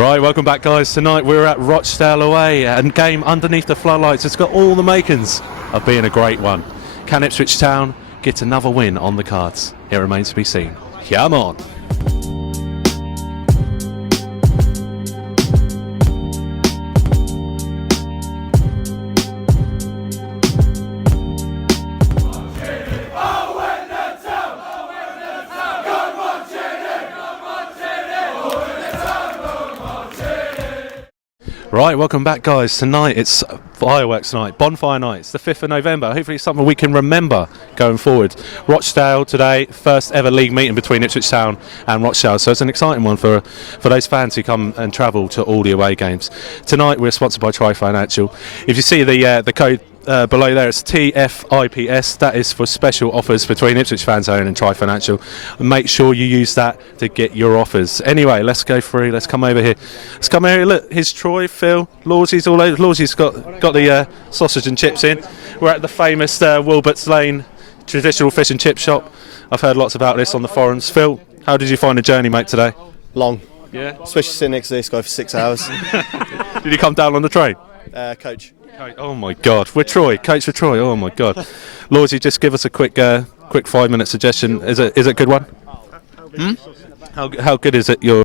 Right, welcome back, guys. Tonight we're at Rochdale away, and game underneath the floodlights. It's got all the makings of being a great one. Can Ipswich Town get another win on the cards? It remains to be seen. Come on. Right, welcome back, guys. Tonight it's fireworks night, bonfire night. It's the 5th of November. Hopefully it's something we can remember going forward. Rochdale today, first ever league meeting between Ipswich Town and Rochdale. So it's an exciting one for those fans who come and travel to all the away games. Tonight we're sponsored by Financial. If you see the code below there, it's TFIPS. That is for special offers between IpswichFanzone and Financial. Make sure you use that to get your offers. Anyway, let's go through. Let's come over here. Let's come over here. Look, here's Troy, Phil, Lawsy's all over. Lawsy's got the sausage and chips in. We're at the famous Wilbert's Lane traditional fish and chip shop. I've heard lots about this on the forums. Phil, how did you find the journey, mate, today? Long. Yeah. Especially sitting next to this guy for 6 hours. Did you come down on the train? Coach. Oh my God, we're Troy, coach for Troy. Oh my God, Lawsy, just give us a quick 5-minute suggestion. Is it a good one? How good is it? Your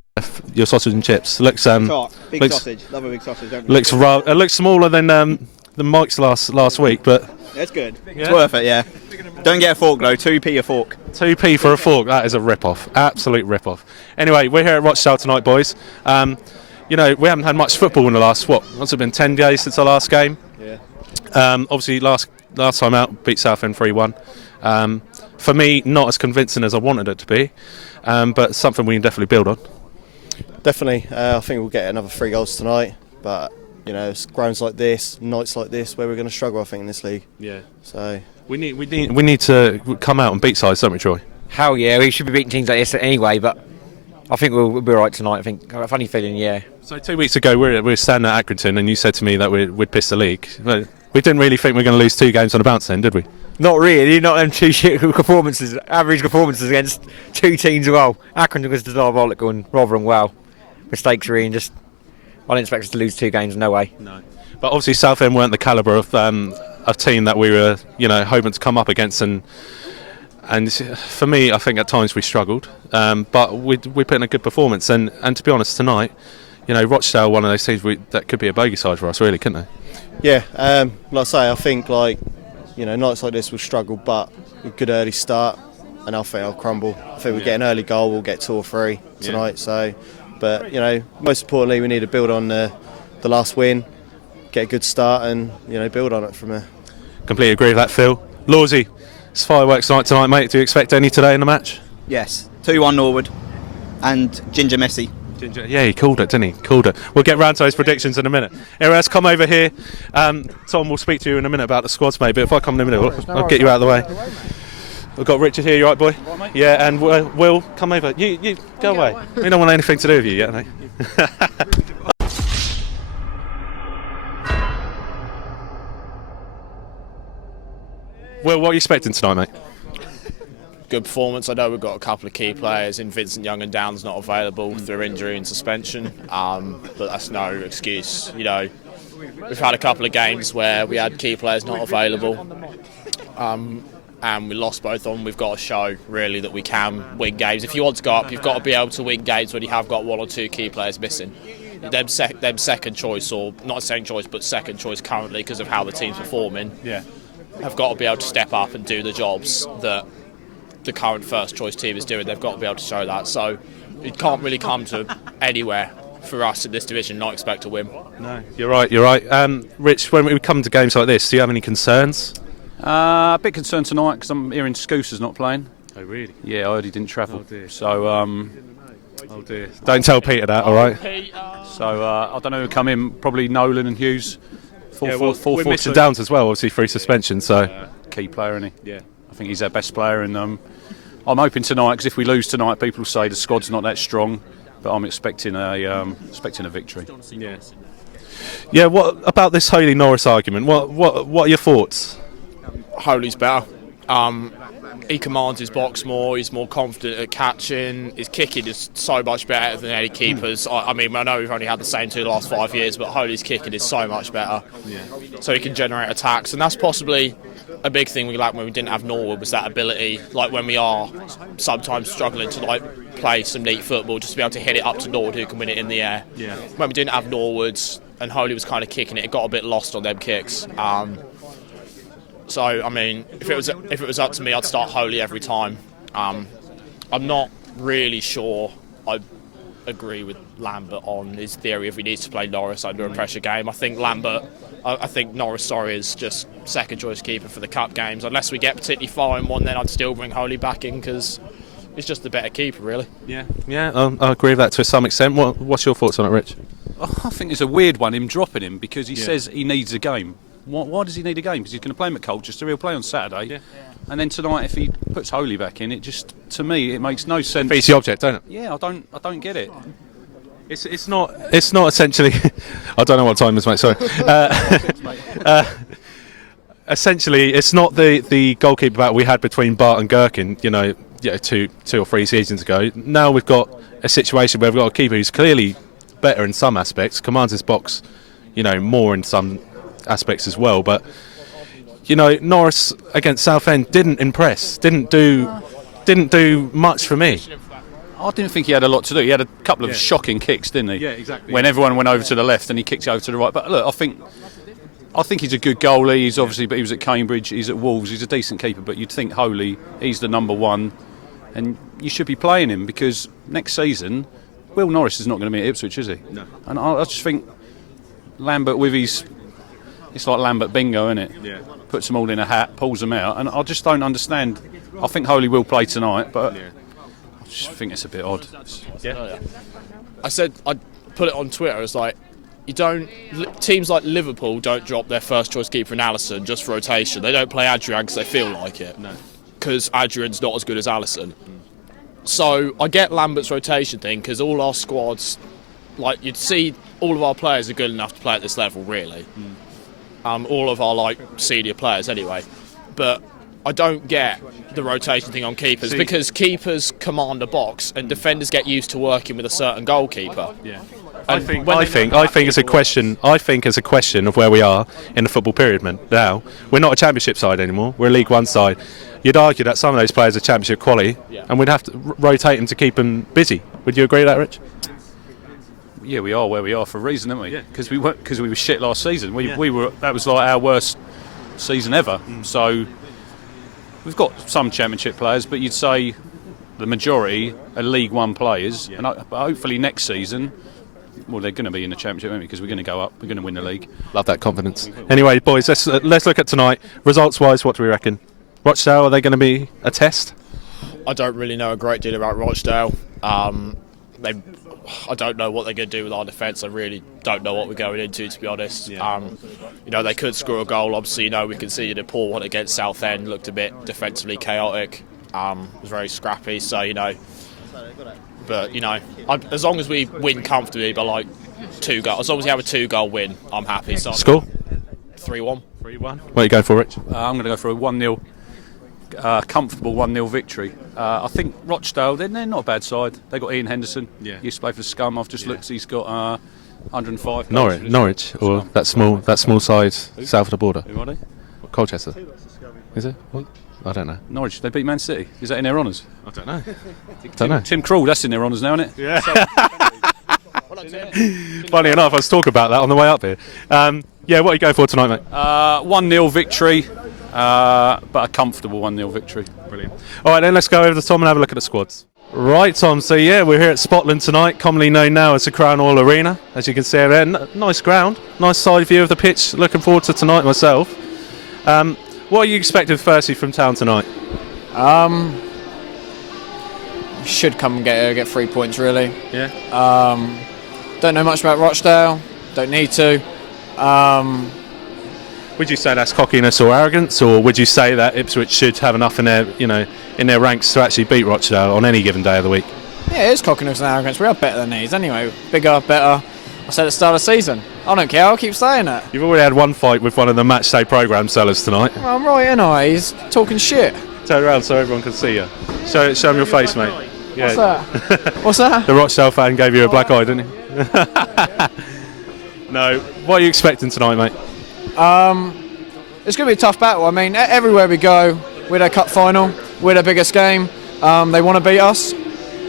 sausage and chips looks Big sausage. Love a big sausage. Don't looks it looks smaller than Mike's last week, but it's good. Yeah? It's worth it. Yeah. Don't get a fork though. 2p a fork. 2p for a fork. That is a rip-off. Absolute rip-off. Anyway, we're here at Rochdale tonight, boys. You know, we haven't had much football in the last, what's it been, 10 days since our last game? Yeah. Obviously, last time out, beat Southend 3-1. For me, not as convincing as I wanted it to be, but something we can definitely build on. Definitely. I think we'll get another 3 goals tonight, but, you know, it's grounds like this, nights like this, where we're going to struggle, I think, in this league. Yeah. So we need to come out and beat sides, don't we, Troy? Hell yeah, we should be beating teams like this anyway, but I think we'll be all right tonight. I've got a funny feeling, yeah. So 2 weeks ago, we were standing at Accrington, and you said to me that we'd piss the league. But we didn't really think we were going to lose 2 games on a bounce then, did we? Not really, not them 2 shit performances, average performances against 2 teams as well. Accrington was diabolical and rather well. Mistakes really, and just, I didn't expect us to lose 2 games, no way. No. But obviously Southend weren't the calibre of team that we were, hoping to come up against, and for me, I think at times we struggled, but we put in a good performance. And to be honest, tonight, Rochdale, one of those teams that could be a bogey side for us, really, couldn't they? Yeah. Like I say, I think nights like this we'll struggle, but a good early start, and I think I'll crumble. I think we'll get an early goal. We'll get 2 or 3 tonight. Yeah. So, but most importantly, we need to build on the last win, get a good start, and build on it from there. Completely agree with that, Phil. Lawsy. It's fireworks night tonight, mate. Do you expect any today in the match? Yes, 2-1 Norwood and Ginger Messi. Yeah, he called it, didn't he? Called it. We'll get round to those predictions in a minute. Anyway, let's come over here. Tom, we'll speak to you in a minute about the squads, mate, but if I come in a minute, I'll get you out of the way. We've got Richard here, you right, boy? Right, mate. Yeah, and Will, come over. You go away. We don't want anything to do with you yet, mate. Well, what are you expecting tonight, mate? Good performance. I know we've got a couple of key players in Vincent Young and Downs not available through injury and suspension, but that's no excuse. We've had a couple of games where we had key players not available, and we lost both of them. We've got to show really that we can win games. If you want to go up, you've got to be able to win games when you have got 1 or 2 key players missing. Them second choice, or not second choice, but second choice currently because of how the team's performing. Yeah. Have got to be able to step up and do the jobs that the current first choice team is doing. They've got to be able to show that. So it can't really come to anywhere for us in this division not expect to win. No, you're right. Rich, when we come to games like this, do you have any concerns? A bit concerned tonight because I'm hearing Scooser's not playing. Oh really? Yeah, I heard he didn't travel. Oh dear. So oh dear. Don't tell Peter that, all right? So I don't know who come in. Probably Nolan and Hughes. We're missing Downs as well, obviously through suspension. So key player, isn't he? Yeah. I think he's our best player, and I'm hoping tonight, because if we lose tonight, people will say the squad's not that strong. But I'm expecting a victory. Yeah. Yeah. What about this Holy Norris argument? What are your thoughts? Holy's better. he commands his box more. He's more confident at catching. His kicking is so much better than any keepers. I mean, I know we've only had the same 2 the last 5 years, but Holy's kicking is so much better. So he can generate attacks, and that's possibly a big thing we lacked when we didn't have Norwood, was that ability. Like when we are sometimes struggling to like play some neat football, just to be able to hit it up to Norwood, who can win it in the air. When we didn't have Norwood and Holy was kind of kicking it, it got a bit lost on them kicks. So, I mean, if it was up to me, I'd start Holy every time. I'm not really sure I agree with Lambert on his theory if he needs to play Norris under a pressure game. I think Norris, is just second choice keeper for the cup games. Unless we get particularly far in one, then I'd still bring Holy back in because he's just the better keeper, really. I agree with that to some extent. What's your thoughts on it, Rich? I think it's a weird one, him dropping him, because he says he needs a game. Why does he need a game? Because he's going to play him at Colchester. He'll play on Saturday, and then tonight, if he puts Holy back in, it just, to me, it makes no sense. Beats the object, don't it? Yeah, I don't get it. It's not essentially. I don't know what time it is, mate. Sorry. Essentially, it's not the goalkeeper battle we had between Bart and Gherkin. Two or three seasons ago. Now we've got a situation where we've got a keeper who's clearly better in some aspects, commands his box, more in some aspects as well. But Norris against Southend didn't impress. Didn't do much for me. I didn't think he had a lot to do. He had a couple of shocking kicks, didn't he? Yeah, exactly. When everyone went over to the left and he kicked it over to the right. But look, I think he's a good goalie. He's obviously, but he was at Cambridge. He's at Wolves. He's a decent keeper. But you'd think Holy, he's the number one, and you should be playing him because next season, Will Norris is not going to be at Ipswich, is he? No. And I just think Lambert with his, it's like Lambert bingo, isn't it? Yeah. Puts them all in a hat, pulls them out, and I just don't understand. I think Holy will play tonight, but I just think it's a bit odd. Yeah. I put it on Twitter as like, teams like Liverpool don't drop their first choice keeper in Alisson just for rotation. They don't play Adrian because they feel like it. No. Because Adrian's not as good as Alisson. So I get Lambert's rotation thing because all our squads, like you'd see, all of our players are good enough to play at this level, really. All of our senior players, anyway. But I don't get the rotation thing on keepers because keepers command a box and defenders get used to working with a certain goalkeeper. Yeah. I think it's a question. I think it's a question of where we are in the football period, man. Now we're not a Championship side anymore. We're a League One side. You'd argue that some of those players are Championship quality, and we'd have to rotate them to keep them busy. Would you agree with that, Rich? Yeah, we are where we are for a reason, aren't we? Yeah. Because we were shit last season. We were. That was like our worst season ever. So we've got some Championship players, but you'd say the majority are League One players, and hopefully next season. Well, they're going to be in the Championship, aren't we? Because we're going to go up. We're going to win the league. Love that confidence. Anyway, boys, let's look at tonight. Results-wise, what do we reckon? Rochdale, are they going to be a test? I don't really know a great deal about Rochdale. I don't know what they're going to do with our defence. I really don't know what we're going into, to be honest. Yeah. They could score a goal. Obviously, we conceded a poor one against Southend. Looked a bit defensively chaotic. Was very scrappy. So, But, as long as we win comfortably by 2 goals, as long as we have a 2-goal win, I'm happy. So Score? 3-1. 3-1. What are you going for, Rich? I'm going to go for a 1-0, comfortable 1-0 victory. I think Rochdale, they're not a bad side. They've got Ian Henderson. Yeah. He used to play for Scum. I've just looked. He's got 105. Norwich, or that small side south of the border. Who are they? Colchester. Is it? What? I don't know. Norwich, they beat Man City. Is that in their honours? I don't know. Tim Krul, that's in their honours now, isn't it? Yeah. Funny enough, I was talking about that on the way up here. What are you going for tonight, mate? 1-0 victory, but a comfortable 1-0 victory. Brilliant. All right, then let's go over to Tom and have a look at the squads. Right, Tom. So we're here at Spotland tonight, commonly known now as the Crown Oil Arena. As you can see over there, nice ground, nice side view of the pitch. Looking forward to tonight myself. What are you expecting firstly from Town tonight? Should come and get 3 points, really. Yeah. Don't know much about Rochdale. Don't need to. Would you say that's cockiness or arrogance, or would you say that Ipswich should have enough in their ranks to actually beat Rochdale on any given day of the week? Yeah, it is cockiness and arrogance. We are better than these anyway. Bigger, better. I said at the start of the season. I don't care. I'll keep saying it. You've already had one fight with one of the Matchday programme sellers tonight. Well, I'm right, ain't I? He's talking shit. Turn around so everyone can see you. Show them your face, mate. Yeah. What's that? What's that? The Rochdale fan gave you a black eye, didn't he? No. What are you expecting tonight, mate? It's going to be a tough battle. I mean, everywhere we go, we're their cup final, we're their biggest game. They want to beat us.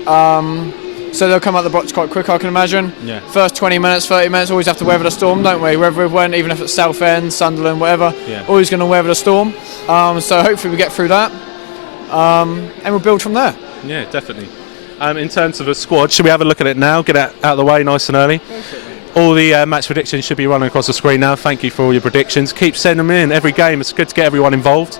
So they'll come out the blocks quite quick, I can imagine. Yeah. First 20 minutes, 30 minutes, always have to weather the storm, don't we? Wherever we went, even if it's Southend, Sunderland, whatever, always going to weather the storm. So hopefully we get through that, and we'll build from there. Yeah, definitely. In terms of a squad, should we have a look at it now? Get it out of the way nice and early. All the match predictions should be running across the screen now. Thank you for all your predictions. Keep sending them in every game. It's good to get everyone involved.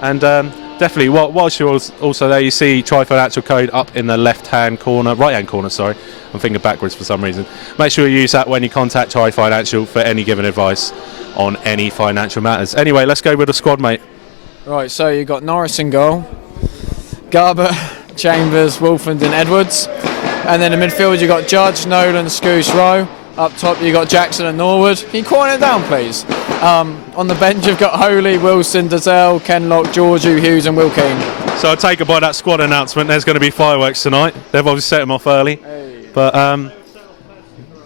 And definitely, whilst you're also there, you see Tri-Financial code up in the right-hand corner. Sorry, I'm thinking backwards for some reason. Make sure you use that when you contact Tri-Financial for any given advice on any financial matters. Anyway, let's go with the squad, mate. Right, so you've got Norris in goal, Garbutt, Chambers, Wolfend and Edwards. And then in midfield you've got Judge, Nolan, Scoosh, Rowe. Up top you've got Jackson and Norwood. Can you quiet it down, please? On the bench you've got Holy, Wilson, Dazelle, Kenlock, Georgiou, Hughes and Wilkeen. So I take it by that squad announcement, there's going to be fireworks tonight. They've obviously set them off early. Hey. But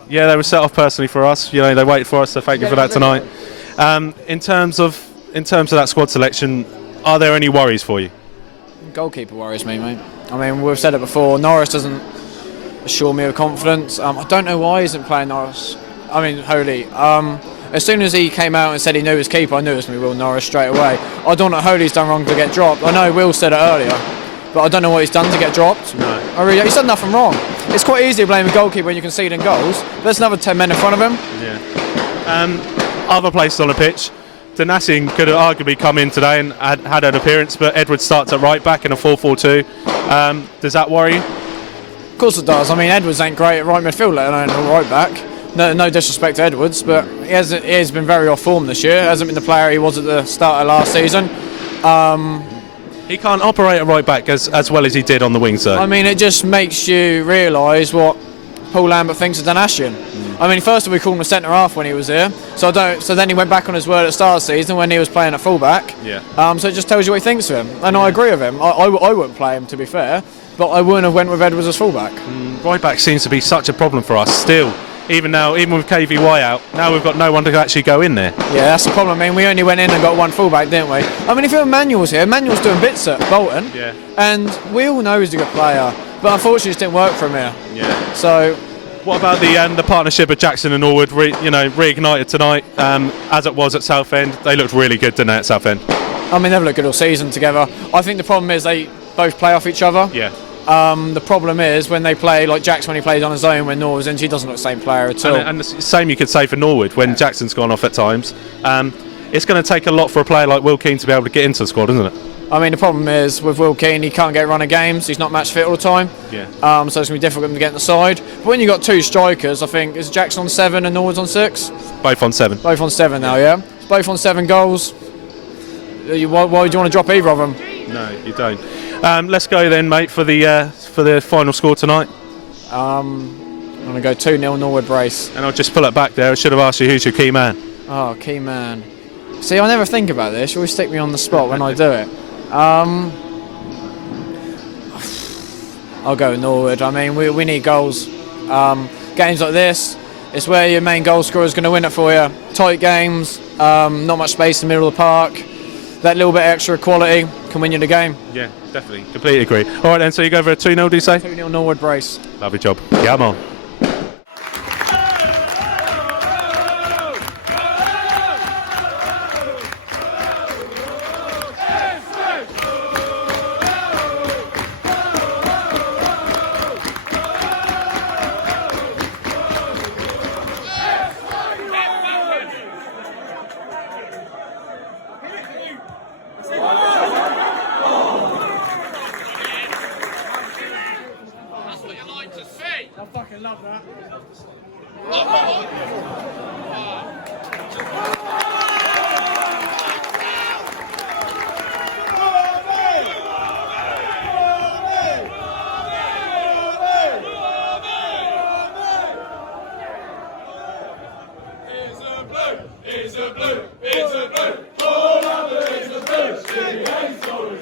yeah, they were set off personally for us. You know, they waited for us, so thank you for that tonight. In terms of that squad selection, are there any worries for you? Goalkeeper worries me, mate. I mean, we've said it before, Norris doesn't assure me of confidence. I don't know why he isn't playing Norris. I mean, Holy. As soon as he came out and said he knew his keeper, I knew it was going to be Will Norris straight away. I don't know what Holy's done wrong to get dropped. I know Will said it earlier, but I don't know what he's done to get dropped. No. He's done nothing wrong. It's quite easy to blame a goalkeeper when you concede in goals. But there's another 10 men in front of him. Yeah. Other places on the pitch, Danassing could have arguably come in today and had an appearance, but Edwards starts at right back in a 4-4-2. Does that worry you? Of course it does. I mean, Edwards ain't great at right midfield, let alone at right back. No disrespect to Edwards, but he has been very off form this year. Hasn't been the player he was at the start of last season. He can't operate at right back as well as he did on the wings, though. I mean, it just makes you realise what Paul Lambert thinks of Danashian. I mean, first of all, we called him a centre half when he was here, so then he went back on his word at the start of the season when he was playing at full back. Yeah. So it just tells you what he thinks of him, and I agree with him. I wouldn't play him, to be fair, but I wouldn't have went with Edwards as full back. Right back seems to be such a problem for us still. Even with KVY out, now we've got no one to actually go in there. Yeah, that's the problem. I mean, we only went in and got one fullback, didn't we? I mean, if Emmanuel's here, Emmanuel's doing bits at Bolton, and we all know he's a good player, but unfortunately it didn't work for him here. Yeah. So, what about the partnership of Jackson and Norwood? Reignited tonight, as it was at Southend. They looked really good, didn't they, at Southend? I mean, they've looked good all season together. I think the problem is they both play off each other. Yeah. The problem is when they play, like Jackson when he plays on his own, when Norwood's in, he doesn't look the same player at all. And the same you could say for Norwood when Jackson's gone off at times. It's going to take a lot for a player like Will Keane to be able to get into the squad, isn't it? I mean, the problem is with Will Keane, he can't get a run of games. He's not match fit all the time. Yeah. So it's going to be difficult for him to get in the side. But when you've got two strikers, I think, is Jackson on 7 and Norwood's on 6? Both on 7. Both on 7 now, yeah? Both on 7 goals. Why do you want to drop either of them? No, you don't. Let's go then, mate, for the final score tonight. I'm going to go 2-0 Norwood brace. And I'll just pull it back there. I should have asked you who's your key man. Oh, key man. See, I never think about this. You always stick me on the spot when I do it. I'll go with Norwood. I mean, we need goals. Games like this, it's where your main goal scorer is going to win it for you. Tight games, not much space in the middle of the park. That little bit extra quality can win you the game. Yeah, definitely. Completely agree. All right, then, so you go for a 2-0, do you say? 2-0 Norwood brace. Lovely job. Come on. I fucking love that. It's a blue, all of it is a blue, she ain't sorry.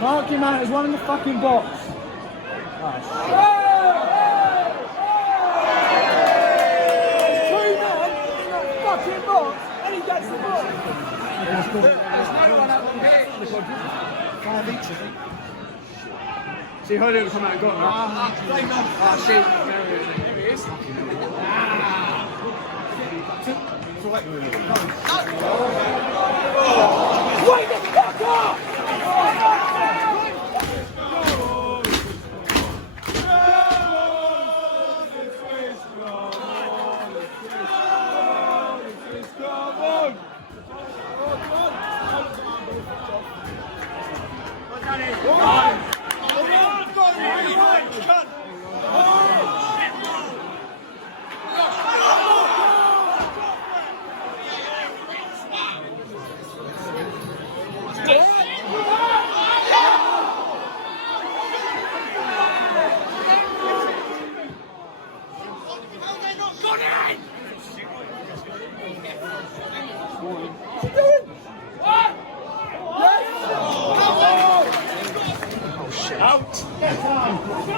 Mark him out, there's one in the fucking box. Nice. There's 2 men in that fucking box, and he gets the ball. There's no one up on here. 5 each, I think. See, Holy will come out and got him. Shit. There he is. Wait the fuck up!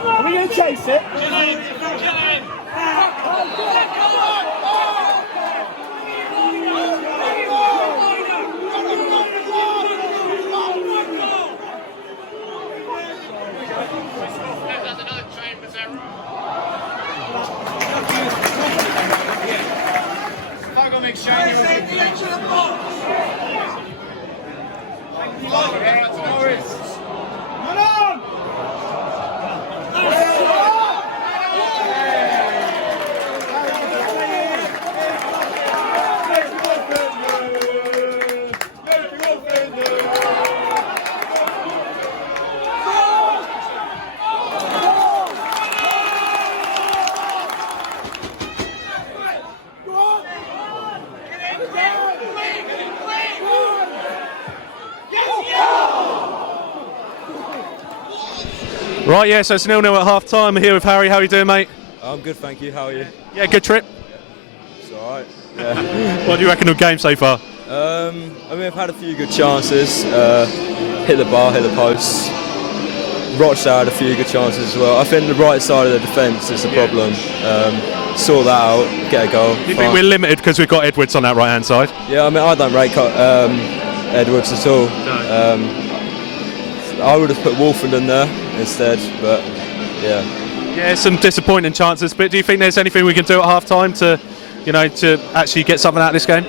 Are we going to chase it? Right, yeah, so it's 0-0 at half time. We're here with Harry. How are you doing, mate? I'm good, thank you. How are you? Yeah, good trip. It's alright. Yeah. What do you reckon of the game so far? I mean, I've had a few good chances. Hit the bar, hit the posts. Rochdale had a few good chances as well. I think the right side of the defence is the problem. Sort that out, get a goal. Do you think we're limited because we've got Edwards on that right-hand side? Yeah, I mean, I don't rate Edwards at all. No. I would have put Wolford in there instead, but yeah. Yeah, some disappointing chances, but do you think there's anything we can do at half-time to, you know, to actually get something out of this game?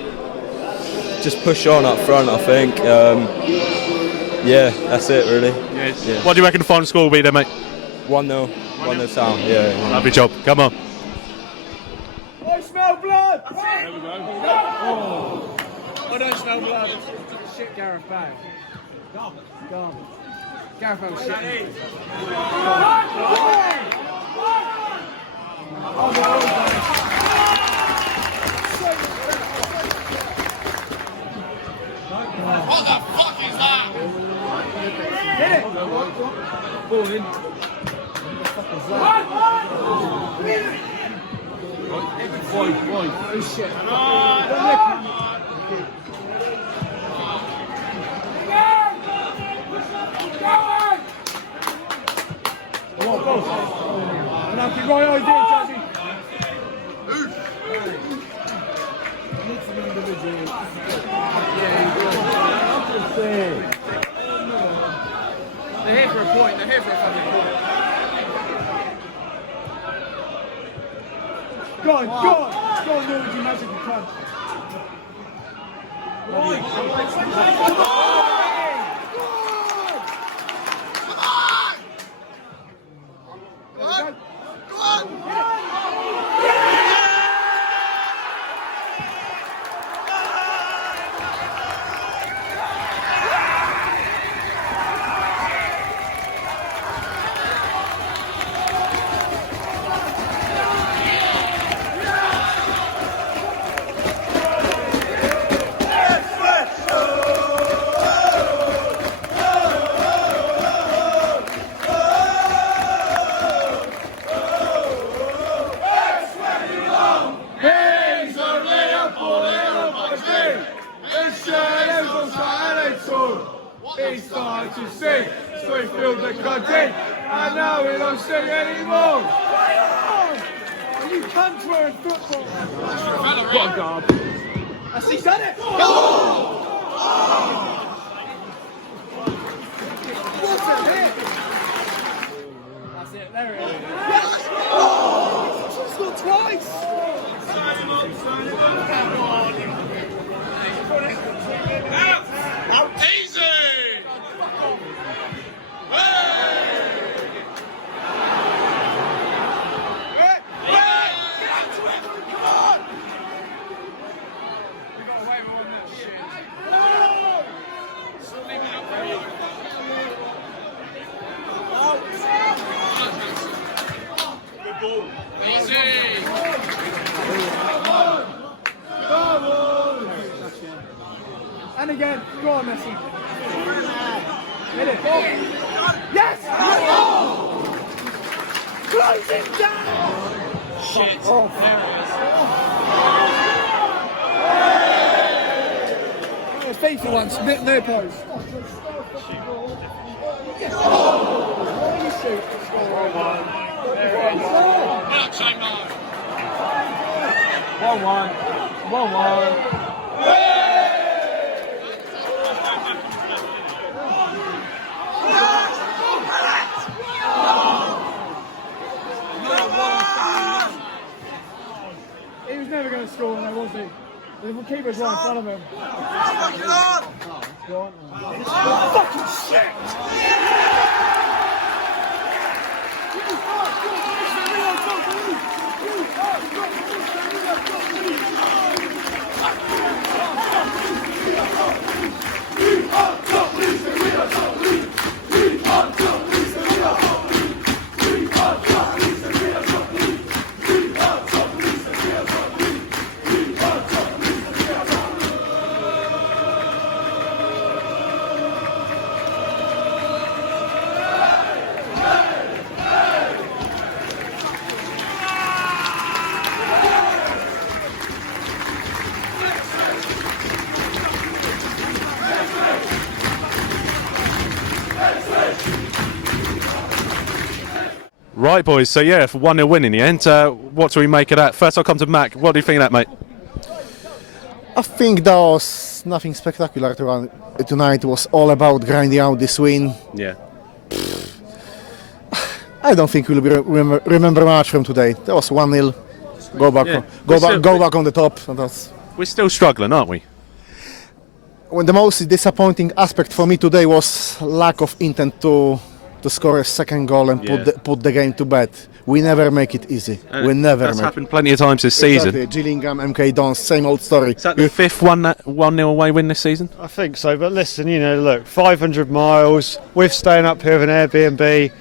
Just push on up front, I think. Yeah, that's it really. Yeah. What do you reckon the final score will be then, mate? 1-0. 1-0 Town, yeah. Lovely job, come on. I smell blood! There we go. Oh. I don't smell blood. Shit, Gareth Bale. Garbage. Gareth Bale shit. What the fuck is that? Hit it! Ball in. Wide. Oh shit. That's the right idea, Jazzy. Need some individual. Yeah, they're here for a point. They're here for a fucking point. Go on, Norwood, you magical cunt. to sing, so we filled the country, and now we don't sing anymore. You can't wear football. What a gob. He's done it. What a hit. That's it, there it is. Yes! She's scored twice. Easy! And again, go on, Messi. Hit it, go. Yes! Close it down! Shit. Oh. Feet for once, no pose. Yes! Why do you shoot? 1-1. He was never going to score, though, was he? The keeper's right in front of him. Fucking shit! Right, boys, so yeah, for 1-0 win in the end, what do we make of that? First I'll come to Mac. What do you think of that, mate? I think that was nothing spectacular tonight. It was all about grinding out this win. Yeah. I don't think we'll remember much from today. That was 1-0. Go back, Yeah. go back on the top. And that's We're still struggling, aren't we? when the most disappointing aspect for me today was lack of intent to score a second goal and put the game to bed. We never make it easy. We never. That's happened plenty of times this season. Gillingham, MK Dons, same old story. Is that the fifth 1-0 away win this season? I think so, but listen, you know, look, 500 miles, with staying up here with an Airbnb,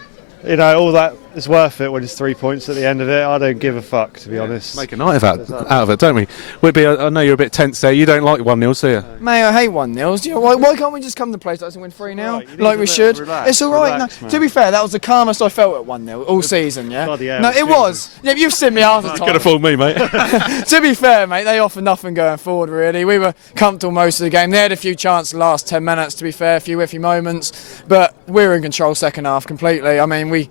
you know, all that is worth it when it's 3 points at the end of it. I don't give a fuck, to be honest. Make a night out of it, don't we? Whitby, I know you're a bit tense there. You don't like 1-0, do you? Mate, I hate 1-0s. You know, why can't we just come to place and win 3-0 like we should? It's all right. Relax, no, to be fair, that was the calmest I felt at 1-0 all season, yeah? No, it was. Yeah, you've seen me half the time. Could have fooled me, mate. To be fair, mate, they offered nothing going forward, really. We were comfortable most of the game. They had a few chances the last 10 minutes, to be fair, a few iffy moments. But we were in control second half completely. I mean, we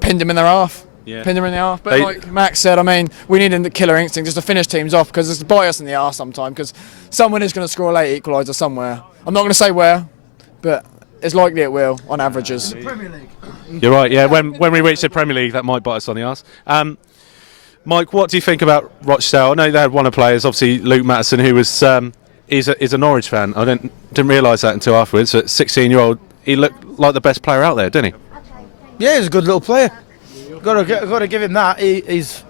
pinned them in their half. Yeah. Pinned them in the half. But like Max said, I mean, we need the killer instinct just to finish teams off because it's bite us in the arse sometimes because someone is going to score a late equaliser somewhere. I'm not going to say where, but it's likely it will on averages. You're right, yeah. When we reach the Premier League, that might bite us on the arse. Mike, what do you think about Rochdale? I know they had one of the players, obviously Luke Mattison, who was is a Norwich fan. I didn't realise that until afterwards. At 16-year-old, he looked like the best player out there, didn't he? Yeah, he's a good little player. Got to give him that. He was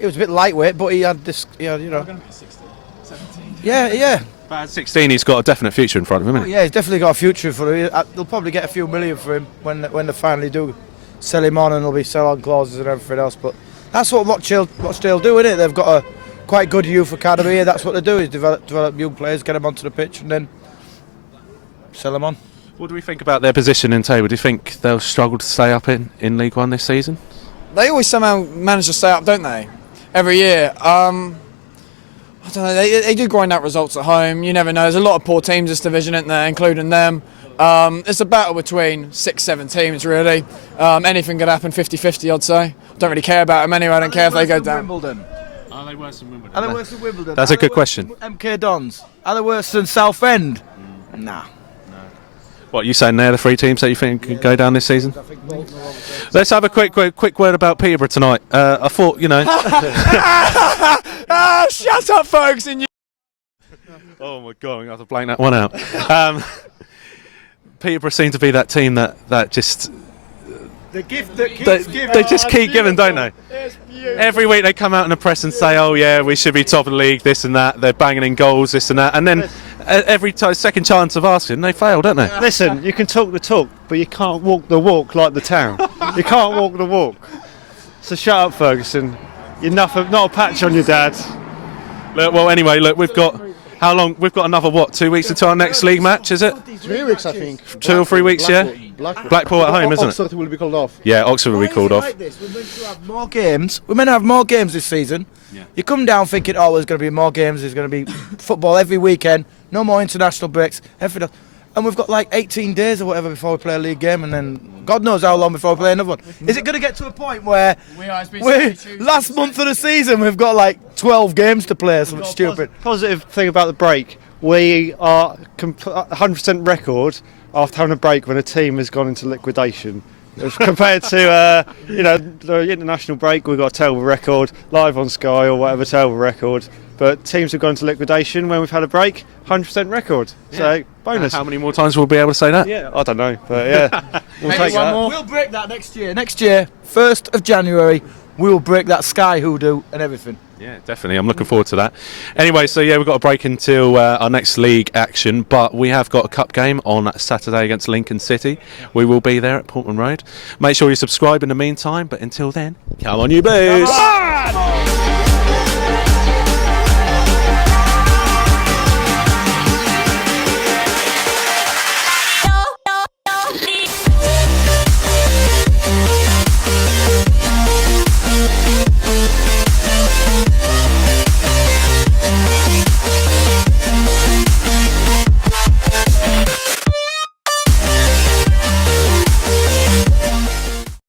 a bit lightweight, but he had this. Yeah, you know. Yeah. But at 16, he's got a definite future in front of him, hasn't he? Yeah, he's definitely got a future for him. They'll probably get a few million for him when they finally do sell him on, and there'll be sell-on clauses and everything else. But that's what Rochdale do, isn't it? They've got a quite good youth academy. That's what they do: is develop young players, get them onto the pitch, and then sell them on. What do we think about their position in table? Do you think they'll struggle to stay up in League One this season? They always somehow manage to stay up, don't they? Every year. I don't know, they do grind out results at home. You never know. There's a lot of poor teams this division, isn't there, including them. It's a battle between 6-7 teams, really. Anything could happen, 50-50, I'd say. Don't really care about them anyway. I don't care if they go down. Wimbledon? Are they worse than Wimbledon? Are they worse than Wimbledon? That's a good question. MK Dons? Are they worse than Southend? Nah. What, you saying they're the 3 teams that you think could go down this season? Let's have a quick word about Peterborough tonight. I thought, Shut up, Ferguson! Oh my God, I'm going to have to blank that one out. Peterborough seem to be that team that just... The gift that keeps they just keep giving, don't they? Every week they come out in the press and say, oh yeah, we should be top of the league, this and that. They're banging in goals, this and that. And then every second chance of asking, they fail, don't they? Listen, you can talk the talk, but you can't walk the walk like the town. You can't walk the walk. So shut up, Ferguson. You're not a patch on your dad. Look, well, anyway, look, we've got... How long? We've got another, 2 weeks until our next league match, is it? 3 weeks, I think. 2 or 3 weeks, yeah? Blackpool at home, isn't it? Oxford will be called off. Yeah, Oxford will be called off. Like this? We're meant to have more games. We're meant to have more games this season. Yeah. You come down thinking, oh, there's going to be more games, there's going to be football every weekend, no more international breaks, everything else. And we've got like 18 days or whatever before we play a league game, and then God knows how long before we play another one. Is it going to get to a point where last month of the season we've got like 12 games to play, something stupid? Positive thing about the break, we are 100% record after having a break when a team has gone into liquidation. Compared to the international break, we've got a terrible record, live on Sky or whatever, terrible record. But teams have gone into liquidation when we've had a break, 100% record. So bonus. How many more times will we be able to say that? Yeah, I don't know, but yeah, we'll take that. We'll break that next year. Next year, 1st of January, we will break that Sky hoodoo and everything. Yeah, definitely. I'm looking forward to that. Anyway, so yeah, we've got a break until our next league action, but we have got a cup game on Saturday against Lincoln City. We will be there at Portman Road. Make sure you subscribe in the meantime, but until then, come on you Blues! Come on!